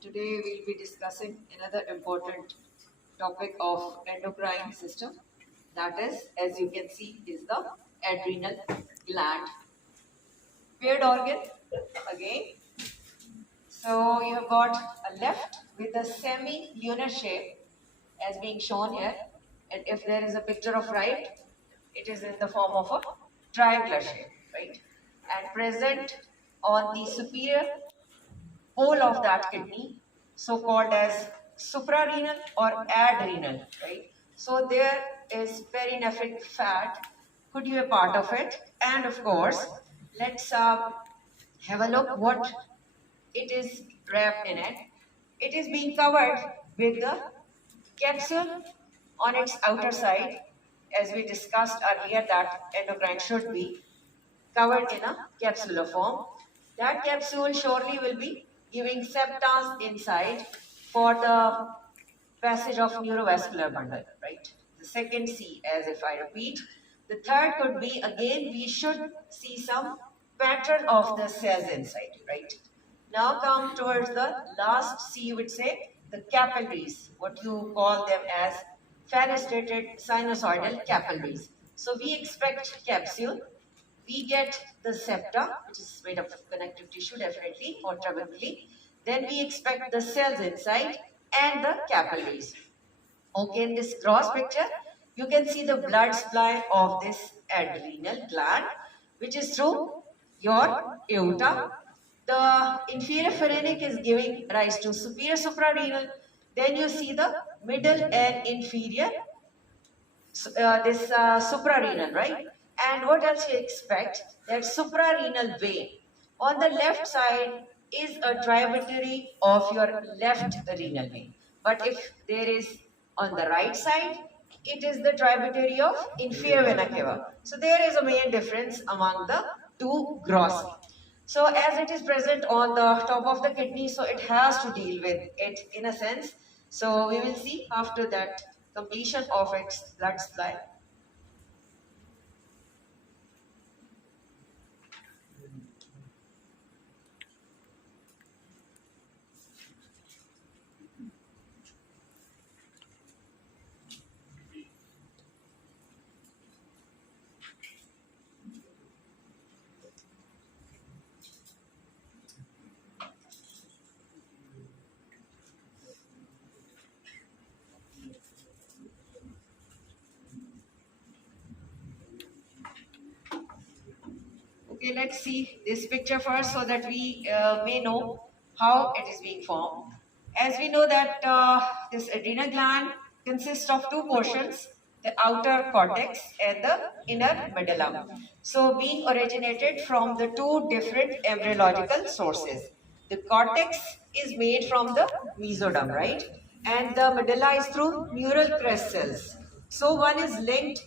Today we'll be discussing another important topic of endocrine system. That is, as you can see, is the adrenal gland. Paired organ again. So you have got a left with a semi-lunar shape as being shown here. And if there is a picture of right, it is in the form of a triangular shape, right? And present on the superior whole of that kidney, so called as suprarenal or adrenal, right? So there is perinephric fat could be a part of it, and of course, let's have a look what it is wrapped in it. It is being covered with the capsule on its outer side, as we discussed earlier that endocrine should be covered in a capsular form. That capsule surely will be giving septans inside for the passage of neurovascular bundle, right? The second C, as if I repeat. The third could be, again, we should see some pattern of the cells inside, right? Now come towards the last C, you would say, the capillaries, what you call them as fenestrated sinusoidal capillaries. So we expect capsule, we get the septa, which is made up of connective tissue definitely, or trabeculae. Then we expect the cells inside and the capillaries. Okay, in this gross picture, you can see the blood supply of this adrenal gland, which is through your aorta. The inferior pharynx is giving rise to superior suprarenal. Then you see the middle and inferior, suprarenal, right? And what else you expect? That suprarenal vein on the left side is a tributary of your left renal vein. But if there is on the right side, it is the tributary of inferior vena cava. So there is a main difference among the two gross. So as it is present on the top of the kidney, so it has to deal with it in a sense. So we will see after that completion of its blood supply. Okay, let's see this picture first so that we may know how it is being formed. As we know that this adrenal gland consists of two portions, the outer cortex and the inner medulla. So being originated from the two different embryological sources. The cortex is made from the mesoderm, right? And the medulla is through neural crest cells. So one is linked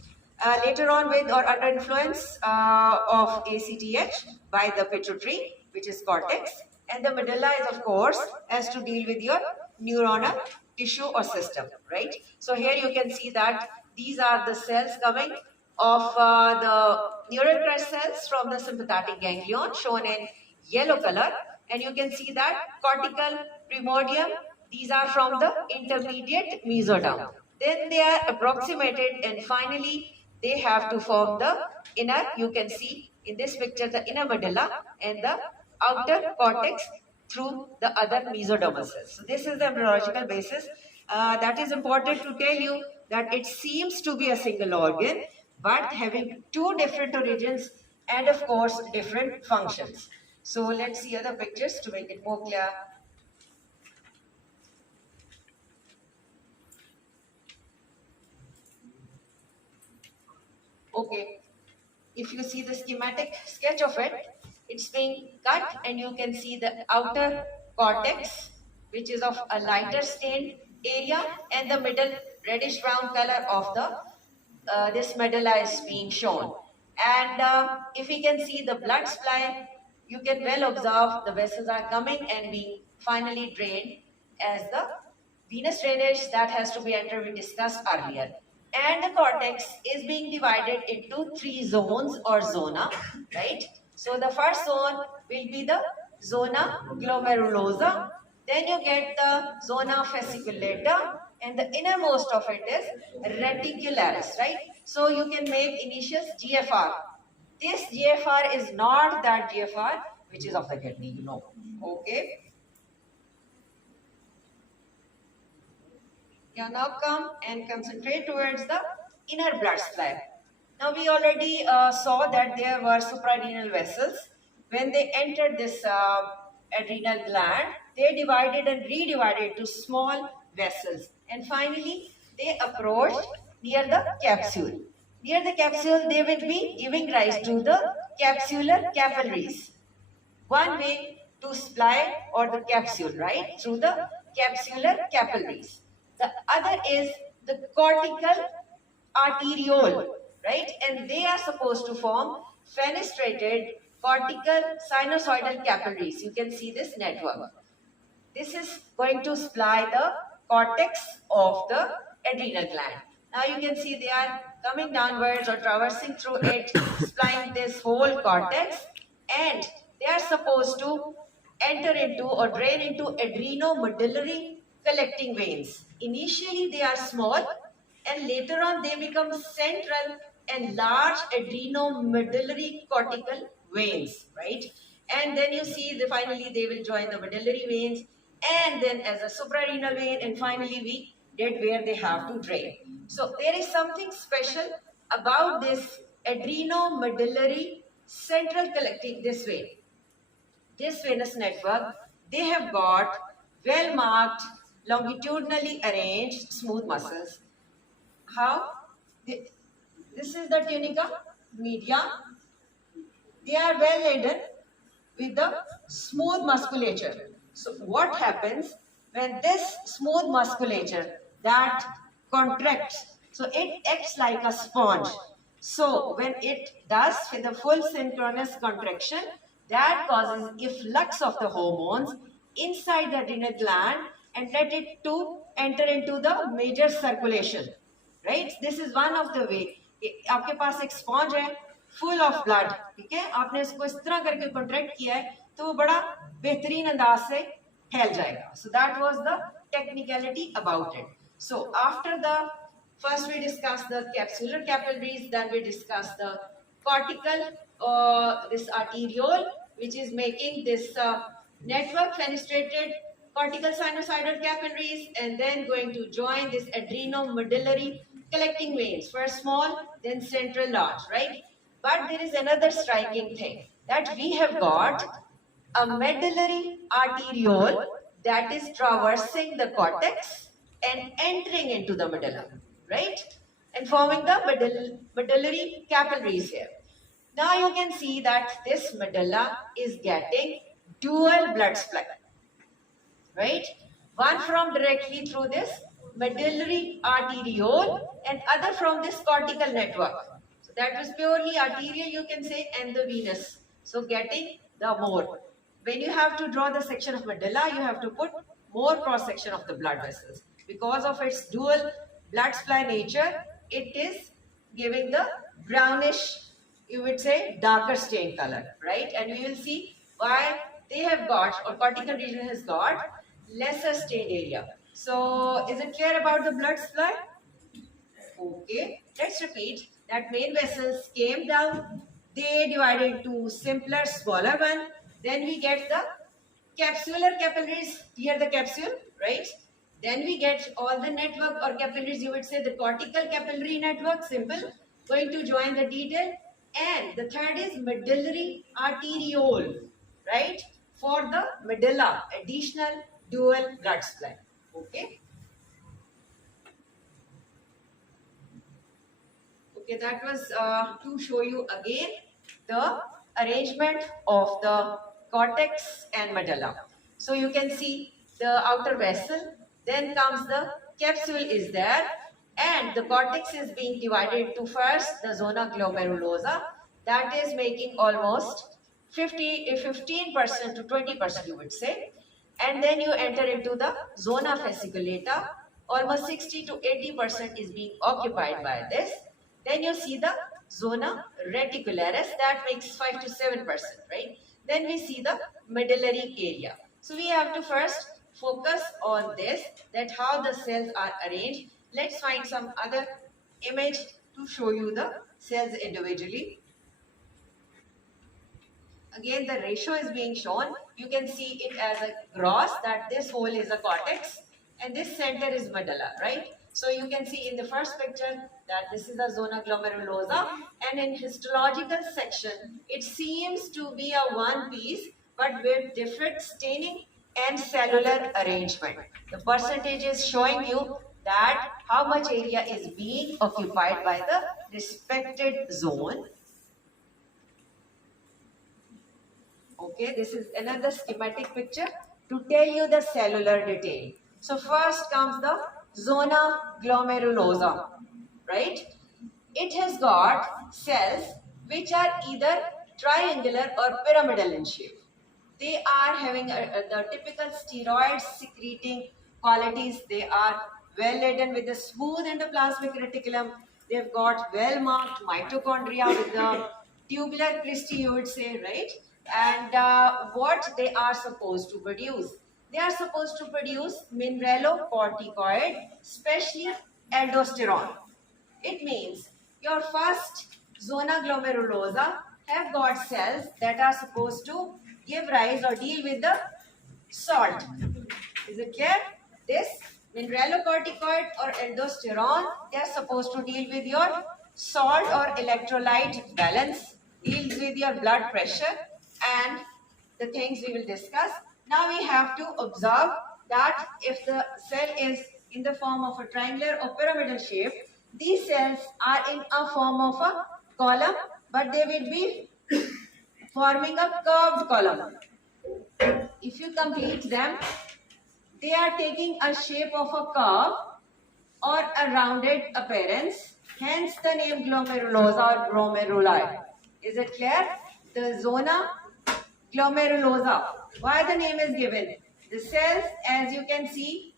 later on with or under influence of ACTH by the pituitary, which is cortex, and the medulla is of course has to deal with your neuronal tissue or system, right? So here you can see that these are the cells coming of the neural crest cells from the sympathetic ganglion shown in yellow color, and you can see that cortical primordium, these are from the intermediate mesoderm. Then they are approximated and finally they have to form the inner, you can see in this picture, the inner medulla and the outer cortex through the other mesodermal cells. So this is the embryological basis. That is important to tell you that it seems to be a single organ, but having two different origins and of course different functions. So let's see other pictures to make it more clear. Okay, if you see the schematic sketch of it, it's being cut and you can see the outer cortex, which is of a lighter stained area, and the middle reddish brown color of the this medulla is being shown. And if you can see the blood supply, you can well observe the vessels are coming and being finally drained as the venous drainage that has to be entered we discussed earlier. And the cortex is being divided into three zones or zona, right? So the first zone will be the zona glomerulosa, Then you get the zona fasciculata, and the innermost of it is reticularis, right? So you can make initials GFR. This GFR is not that GFR which is of the kidney, you know. Okay. Yeah, now come and concentrate towards the inner blood supply. Now we already saw that there were suprarenal vessels. When they entered this adrenal gland, they divided and redivided to small vessels. And finally, they approached near the capsule. Near the capsule, they will be giving rise to the capsular capillaries. One way to supply or the capsule, right, through the capsular capillaries. The other is the cortical arteriole, right, and they are supposed to form fenestrated cortical sinusoidal capillaries. You can see this network. This is going to supply the cortex of the adrenal gland. Now you can see they are coming downwards or traversing through it, supplying this whole cortex, and they are supposed to enter into or drain into adrenomedullary collecting veins. Initially they are small and later on they become central and large adrenomedullary cortical veins, right? And then you see finally they will join the medullary veins and then as a suprarenal vein, and finally we get where they have to drain. So there is something special about this adrenomedullary central collecting this vein. This venous network, they have got well marked, longitudinally arranged smooth muscles. How? This is the tunica media. They are well laden with the smooth musculature. So what happens when this smooth musculature that contracts, so it acts like a sponge. So when it does with a full synchronous contraction, that causes efflux of the hormones inside the adrenal gland and let it to enter into the major circulation, right? This is one of the way. आपके पास एक sponge है full of blood, ठीक है, आपने इसको इस तरह करके कॉन्ट्रैक्ट किया है तो वो बड़ा बेहतरीन अंदाज से फैल जाएगा. So that was the technicality about it. So after the first we discussed the capsular capillaries, then we discussed the cortical this arteriole which is making this network fenestrated cortical sinusoidal capillaries, and then going to join this adrenomedullary collecting veins, first small then central large, right? But there is another striking thing that we have got a medullary arteriole that is traversing the cortex and entering into the medulla, right? And forming the medullary capillaries here. Now you can see that this medulla is getting dual blood supply, right? One from directly through this medullary arteriole and other from this cortical network. So that was purely arterial, you can say, and the venous. So getting the more. When you have to draw the section of medulla, you have to put more cross section of the blood vessels. Because of its dual blood supply nature, it is giving the brownish, you would say, darker stain color, right? And we will see why they have got, or cortical region has got, lesser stained area. So is it clear about the blood supply? Okay, let's repeat that main vessels came down, they divided into simpler, smaller one. Then we get the capsular capillaries near the capsule, right? Then we get all the network or capillaries, you would say the cortical capillary network, simple, going to join the detail. And the third is medullary arteriole, right? For the medulla, additional dual blood supply. Okay. Okay, that was to show you again the arrangement of the cortex and medulla. So you can see the outer vessel, then comes the capsule is there, and the cortex is being divided into first the zona glomerulosa, that is making almost 15% to 20%, you would say, and then you enter into the zona fasciculata, almost 60 to 80% is being occupied by this. Then you see the zona reticularis, that makes 5 to 7%, right? Then we see the medullary area. So we have to first focus on this, that how the cells are arranged. Let's find some other image to show you the cells individually. Again, the ratio is being shown. You can see it as a gross, that this whole is a cortex and this center is medulla, right? So you can see in the first picture that this is the zona glomerulosa, and in histological section, it seems to be a one piece but with different staining and cellular arrangement. The percentage is showing you that how much area is being occupied by the respected zone. Okay, this is another schematic picture to tell you the cellular detail. So first comes the zona glomerulosa, right? It has got cells which are either triangular or pyramidal in shape. They are having the typical steroid secreting qualities. They are well laden with the smooth endoplasmic reticulum. They've got well marked mitochondria with the tubular Christi, you would say, right? And what they are supposed to produce? They are supposed to produce mineralocorticoid, especially aldosterone. It means your first zona glomerulosa have got cells that are supposed to give rise or deal with the salt. Is it clear? This mineralocorticoid or aldosterone, they are supposed to deal with your salt or electrolyte balance, deals with your blood pressure and the things we will discuss. Now we have to observe that if the cell is in the form of a triangular or pyramidal shape, these cells are in a form of a column, but they will be forming a curved column. If you complete them, they are taking a shape of a curve or a rounded appearance, hence the name glomerulosa or glomeruli. Is it clear? The zona glomerulosa. Why the name is given? The cells, as you can see,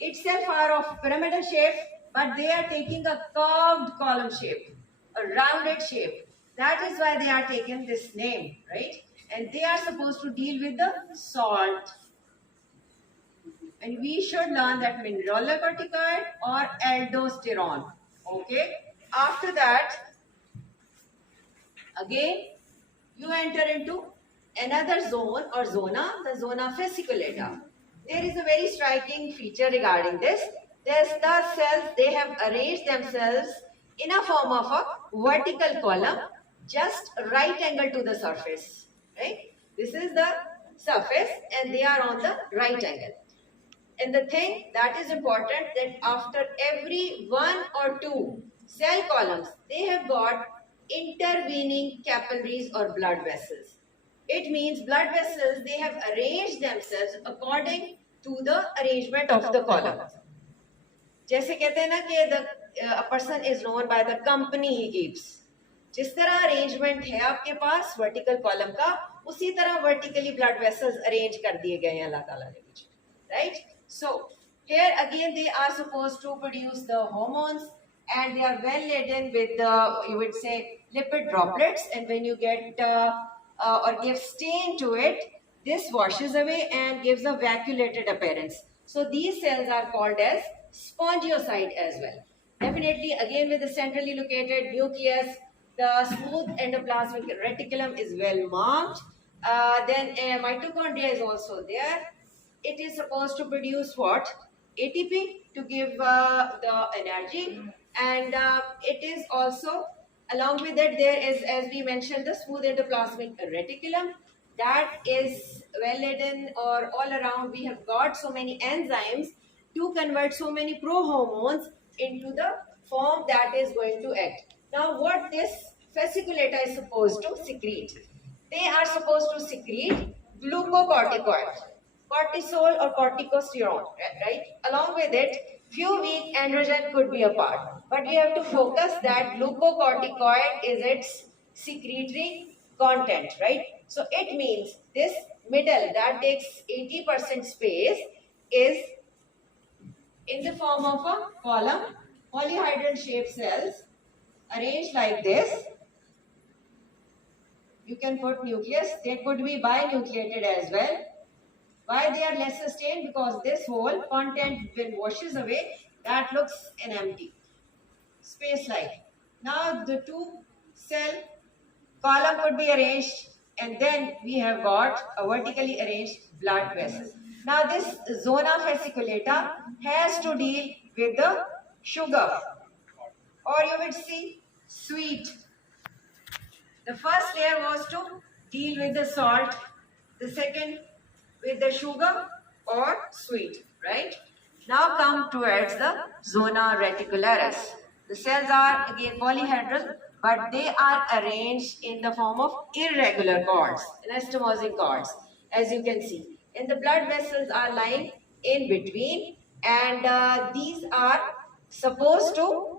itself are of pyramidal shape, but they are taking a curved column shape, a rounded shape. That is why they are taking this name, right? And they are supposed to deal with the salt. And we should learn that mineralocorticoid or aldosterone. Okay. After that, again, you enter into another zone or zona, the zona fasciculata. There is a very striking feature regarding this. There's the cells, they have arranged themselves in a form of a vertical column, just right angle to the surface. Right? This is the surface and they are on the right angle. And the thing that is important, that after every one or two cell columns, they have got intervening capillaries or blood vessels. It means blood vessels, they have arranged themselves according to the arrangement of the column. जैसे कहते हैं ना कि a person is known by the company he keeps. जिस तरह arrangement है आपके पास vertical column का, उसी तरह vertically blood vessels arrange कर दिए गए हैं अल्लाह ताला ने मुझे, right? So here again they are supposed to produce the hormones and they are well laden with the, you would say, lipid droplets, and when you get or give stain to it, this washes away and gives a vacuolated appearance. So these cells are called as spongocyte as well. Definitely again with the centrally located nucleus, the smooth endoplasmic reticulum is well marked. Then mitochondria is also there. It is supposed to produce what? ATP to give the energy, and it is also, along with it, there is, as we mentioned, the smooth endoplasmic reticulum that is well laden, or all around we have got so many enzymes to convert so many prohormones into the form that is going to act. Now what this fasciculata is supposed to secrete? They are supposed to secrete glucocorticoid, cortisol or corticosterone, right? Along with it, few weak androgen could be a part. But we have to focus that glucocorticoid is its secretory content, right? So it means this middle that takes 80% space is in the form of a column, polyhedral shaped cells arranged like this. You can put nucleus, they could be binucleated as well. Why they are less sustained? Because this whole content when washes away, that looks an empty space like. Now the two cell column could be arranged, and then we have got a vertically arranged blood vessel. Now this zona fasciculata has to deal with the sugar, or you would see sweet. The first layer was to deal with the salt, the second with the sugar or sweet, right? Now come towards the zona reticularis. The cells are again polyhedral, but they are arranged in the form of irregular cords, anastomosing cords, as you can see. And the blood vessels are lying in between, and these are supposed to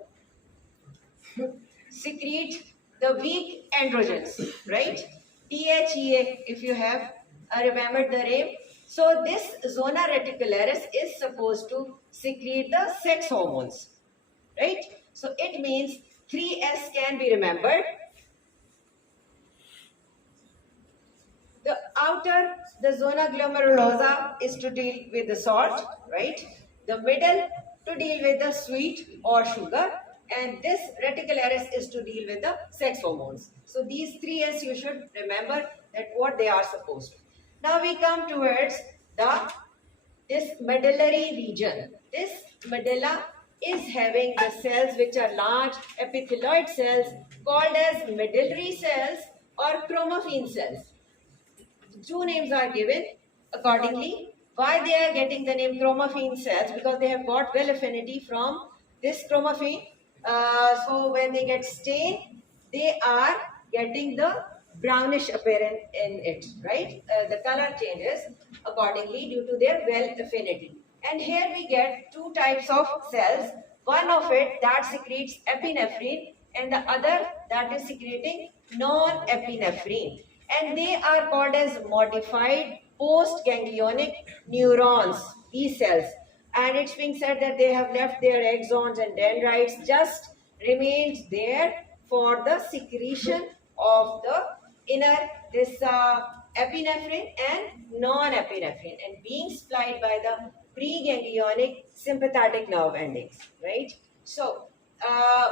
secrete the weak androgens, right? DHEA, if you have remembered the name. So this zona reticularis is supposed to secrete the sex hormones, right? So it means 3S can be remembered. The outer, the zona glomerulosa is to deal with the salt, right? The middle to deal with the sweet or sugar, and this reticularis is to deal with the sex hormones. So these 3S you should remember that what they are supposed to. Now we come towards this medullary region. This medulla is having the cells which are large epithelioid cells called as medullary cells or chromaffin cells. Two names are given accordingly. Why they are getting the name chromaffin cells? Because they have got well affinity from this chromaffin. So when they get stained, they are getting the brownish appearance in it, right? The color changes accordingly due to their well affinity. And here we get two types of cells. One of it that secretes epinephrine and the other that is secreting non-epinephrine. And they are called as modified post-ganglionic neurons, these cells. And it's being said that they have left their axons and dendrites, just remained there for the secretion of the inner, this epinephrine and non-epinephrine, and being supplied by the preganglionic sympathetic nerve endings, right? So,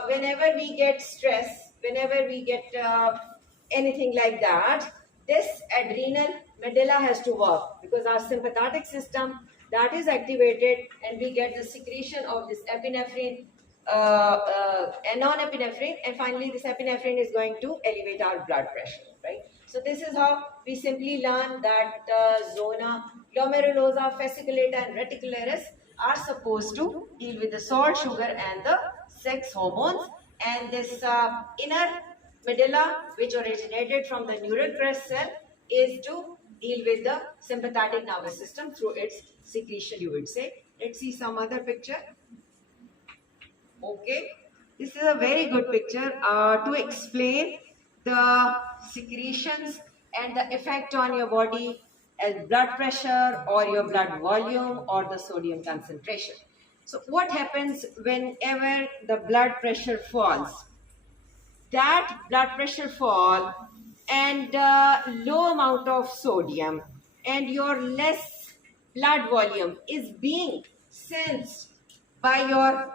whenever we get stress, whenever we get anything like that, this adrenal medulla has to work, because our sympathetic system that is activated and we get the secretion of this epinephrine and non-epinephrine, and finally this epinephrine is going to elevate our blood pressure, right? So this is how we simply learn that zona glomerulosa, fasciculata and reticularis are supposed to deal with the salt, sugar and the sex hormones, and this inner medulla, which originated from the neural crest cell, is to deal with the sympathetic nervous system through its secretion, you would say. Let's see some other picture. Okay, this is a very good picture to explain the secretions and the effect on your body as blood pressure or your blood volume or the sodium concentration. So what happens whenever the blood pressure falls? That blood pressure fall and low amount of sodium and your less blood volume is being sensed by your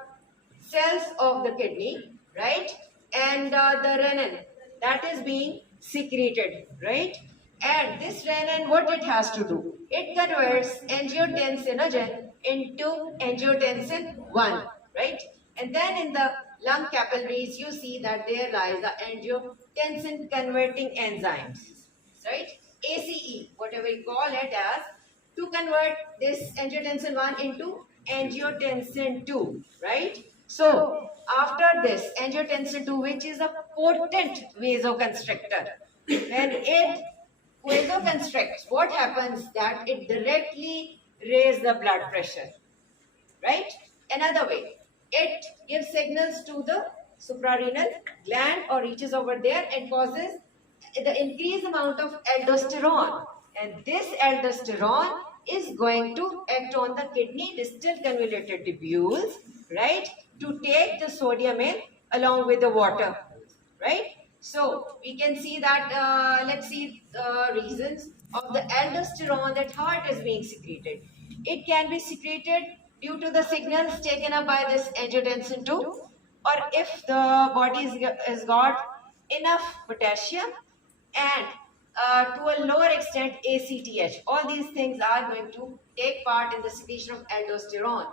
cells of the kidney, right? And the renin that is being secreted, right? And this renin, what it has to do? It converts angiotensinogen into angiotensin 1, right? And then in the lung capillaries, you see that there lies the angiotensin converting enzymes, right? ACE, whatever you call it as, to convert this angiotensin 1 into angiotensin 2, right? So, after this, angiotensin 2, which is a potent vasoconstrictor, when it vasoconstricts, what happens? That it directly raises the blood pressure, right? Another way, it gives signals to the suprarenal gland or reaches over there and causes the increased amount of aldosterone. And this aldosterone is going to act on the kidney distal convoluted tubules, right, to take the sodium in along with the water, right? So we can see that, let's see the reasons of the aldosterone, that how it is being secreted. It can be secreted due to the signals taken up by this angiotensin 2, or if the body is got enough potassium and to a lower extent ACTH. All these things are going to take part in the secretion of aldosterone.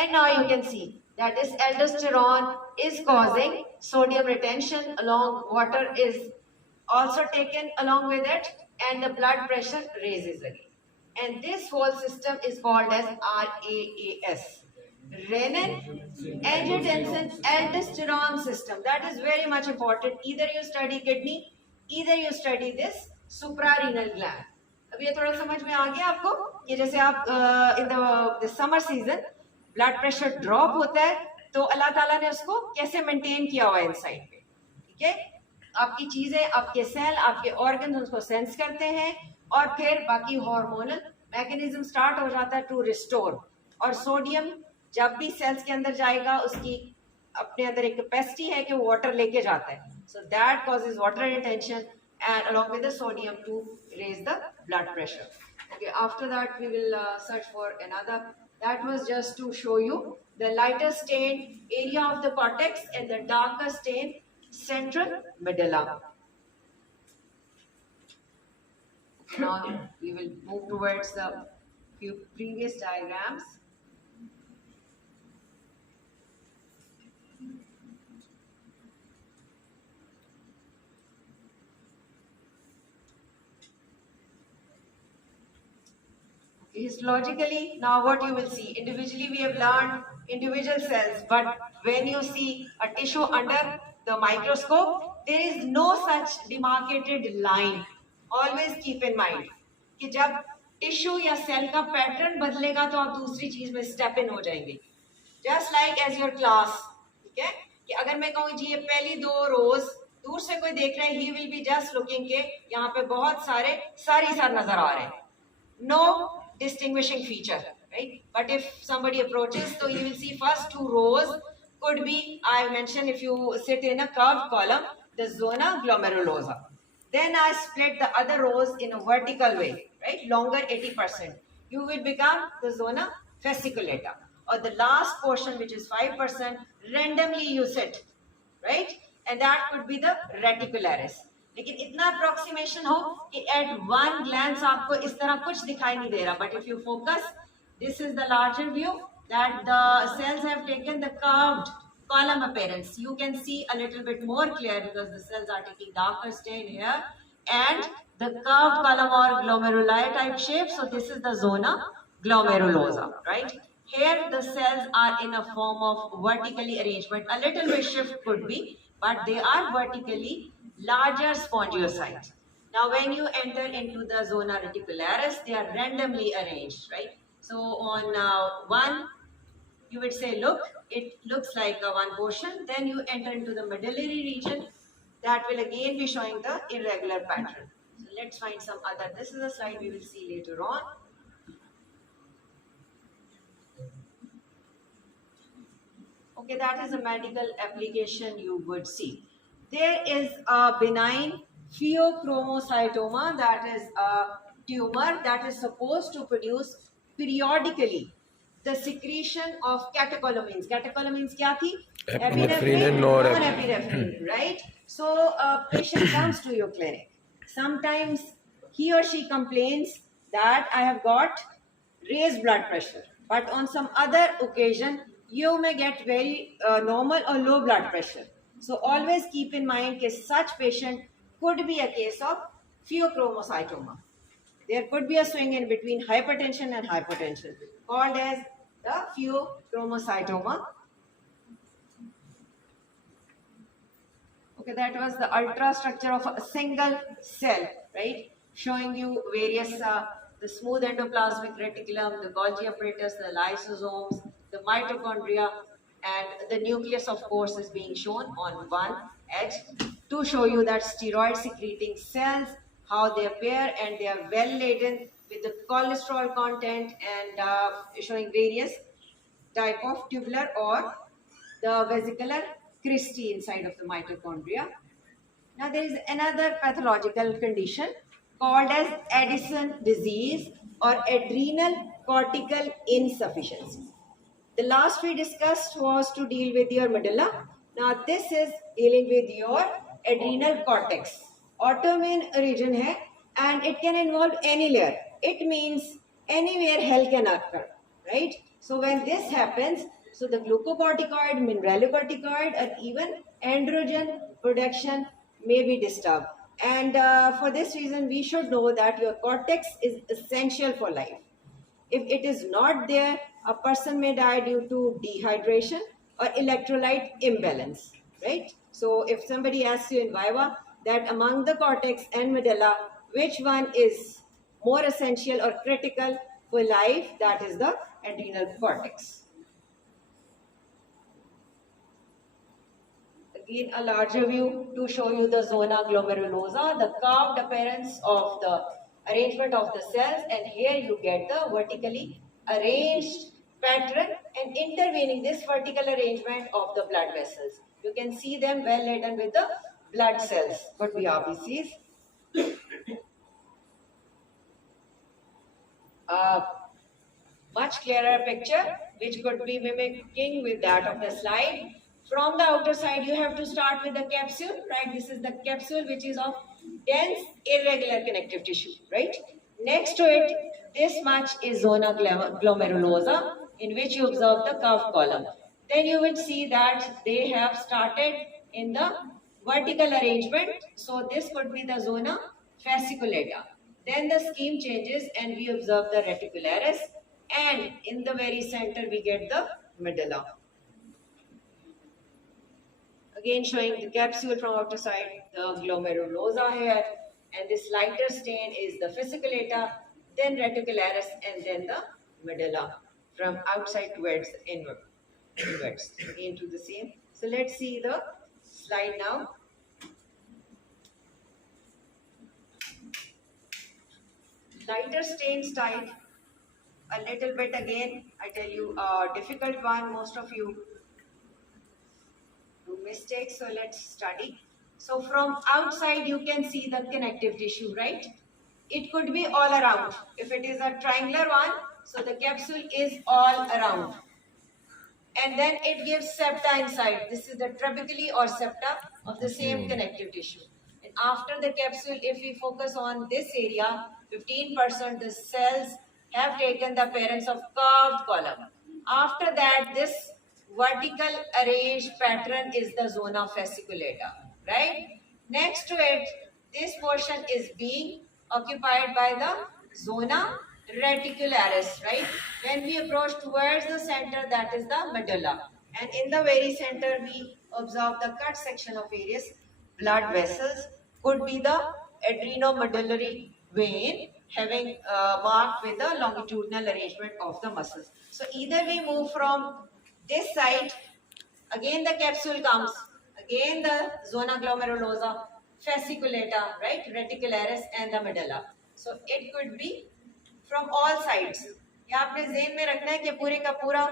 And now you can see that this aldosterone is causing sodium retention, along water is also taken along with it, and the blood pressure raises again. And this whole system is called as RAAS. Renin, angiotensin, aldosterone system. That is very much important. Either you study kidney, either you study this suprarenal gland. अब ये थोड़ा समझ में आ गया आपको कि जैसे आप in the summer season blood pressure drop होता है तो अल्लाह ताला ने उसको कैसे मेंटेन किया हुआ है इनसाइड पे, ठीक है। आपकी चीजें, आपके सेल, आपके ऑर्गन उसको सेंस करते हैं और फिर बाकी हार्मोनल मैकेनिज्म स्टार्ट हो जाता है टू रिस्टोर। और सोडियम जब भी सेल्स के अंदर जाएगा उसकी अपने अंदर एक कैपेसिटी है कि वो वाटर लेके जाता है, so that causes water retention and along with the sodium to raise the blood pressure. Okay, after that we will search for another. That was just to show you the lighter stained area of the cortex and the darker stained central medulla. Now we will move towards the few previous diagrams. Histologically, now what you will see, individually we have learned individual cells, but when you see a tissue under the microscope, there is no such demarcated line. Always keep in mind कि जब tissue या cell का pattern बदलेगा तो आप दूसरी चीज में स्टेप इन हो जाएंगे. Just like as your class, ठीक है, कि अगर मैं कहूँ जी ये पहली दो रोज दूर से कोई देख रहा है, he will be just looking के यहाँ पे बहुत सारे सारी सार नजर आ रहे हैं. No distinguishing feature, right? But if somebody approaches, so you will see first two rows could be, I mentioned, if you sit in a curved column, the zona glomerulosa. Then I split the other rows in a vertical way, right? Longer 80%. You will become the zona fasciculata. Or the last portion, which is 5%, randomly you sit, right? And that could be the reticularis. लेकिन इतना approximation हो कि eight one glans आपको इस तरह कुछ दिखाई नहीं दे रहा, but if you focus, this is the larger view that the cells have taken the curved column appearance. You can see a little bit more clear because the cells are taking darker stain here, and the curved column or glomeruli type shape. So this is the zona glomerulosa, right? Here the cells are in a form of vertically arrangement. A little bit shift could be, but they are vertically larger spongiocytes. Now when you enter into the zona reticularis, they are randomly arranged, right? So on one, you would say, look, it looks like one portion. Then you enter into the medullary region. That will again be showing the irregular pattern. So let's find some other. This is a slide we will see later on. Okay, that is a medical application you would see. There is a benign pheochromocytoma, that is a tumor that is supposed to produce periodically the secretion of catecholamines. Catecholamines क्या थी? Epinephrine and norepinephrine, right? So a patient comes to your clinic. Sometimes he or she complains that I have got raised blood pressure, but on some other occasion you may get very normal or low blood pressure. So always keep in mind that such patient could be a case of pheochromocytoma. There could be a swing in between hypertension and hypotension, called as the pheochromocytoma. Okay, that was the ultrastructure of a single cell, right? Showing you various, the smooth endoplasmic reticulum, the Golgi apparatus, the lysosomes, the mitochondria, and the nucleus, of course, is being shown on one edge to show you that steroid secreting cells, how they appear, and they are well laden with the cholesterol content, and showing various type of tubular or the vesicular cristae inside of the mitochondria. Now there is another pathological condition called as Addison disease or adrenal cortical insufficiency. The last we discussed was to deal with your medulla. Now this is dealing with your adrenal cortex. Autoimmune region hai and it can involve any layer. It means anywhere hell can occur, right? So when this happens, so the glucocorticoid, mineralocorticoid or even androgen production may be disturbed. And for this reason, we should know that your cortex is essential for life. If it is not there, a person may die due to dehydration or electrolyte imbalance, right? So if somebody asks you in Viva that among the cortex and medulla, which one is more essential or critical for life, that is the adrenal cortex. Again, a larger view to show you the zona glomerulosa, the curved appearance of the arrangement of the cells, and here you get the vertically arranged pattern and intervening this vertical arrangement of the blood vessels. You can see them well laden with the blood cells, what we obviously see. A much clearer picture which could be mimicking with that of the slide. From the outer side, you have to start with the capsule, right? This is the capsule which is of dense, irregular connective tissue, right? Next to it, this much is zona glomerulosa, in which you observe the curved column. Then you will see that they have started in the vertical arrangement. So this could be the zona fasciculata. Then the scheme changes and we observe the reticularis, and in the very center we get the medulla. Again showing the capsule from outer side, the glomerulosa here, and this lighter stain is the fasciculata, then reticularis, and then the medulla from outside towards inwards. Again to the same. So let's see the slide now. Lighter stain style, a little bit again, I tell you, a difficult one. Most of you do mistakes, so let's study. So from outside you can see the connective tissue, right? It could be all around. If it is a triangular one, so the capsule is all around. And then it gives septa inside. This is the trabeculae or septa of the same connective tissue. And after the capsule, if we focus on this area, 15% the cells have taken the appearance of curved column. After that, this vertical arranged pattern is the zona fasciculata, right? Next to it, this portion is being occupied by the zona reticularis, right? When we approach towards the center, that is the medulla. And in the very center, we observe the cut section of various blood vessels. Could be the adrenomedullary vein having marked with the longitudinal arrangement of the muscles. So either we move from this side, again the capsule comes, again the zona glomerulosa, fasciculata, right, reticularis and the medulla. So it could be from all sides. ये आपने ज़हन में रखना है कि पूरे का पूरा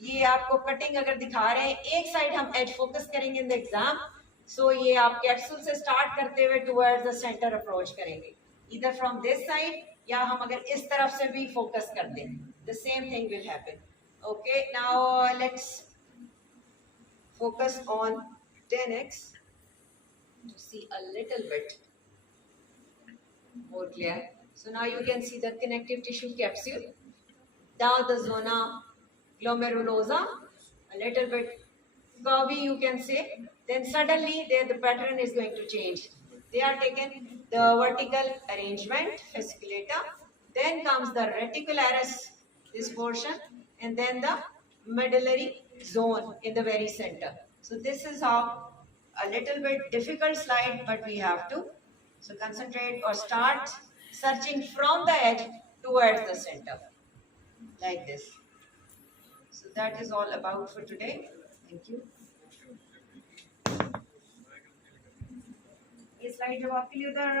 ये आपको कटिंग अगर दिखा रहे हैं, एक साइड हम एज फोकस करेंगे इन द एग्जाम, सो ये आप कैप्सूल से स्टार्ट करते हुए टुवर्ड्स द सेंटर अप्रोच करेंगे, इधर फ्रॉम दिस साइड या हम अगर इस तरफ से भी फोकस कर दें, the same thing will happen. Okay, now let's focus on 10x to see a little bit more clear. So now you can see the connective tissue capsule. Now the zona glomerulosa, a little bit curvy you can say. Then suddenly there the pattern is going to change. They are taken the vertical arrangement, fasciculata. Then comes the reticularis, this portion, and then the medullary zone in the very center. So this is how a little bit difficult slide, but we have to so concentrate or start searching from the edge towards the center, like this. So that is all about for today. Thank you. ये slide जब आपके लिए उधर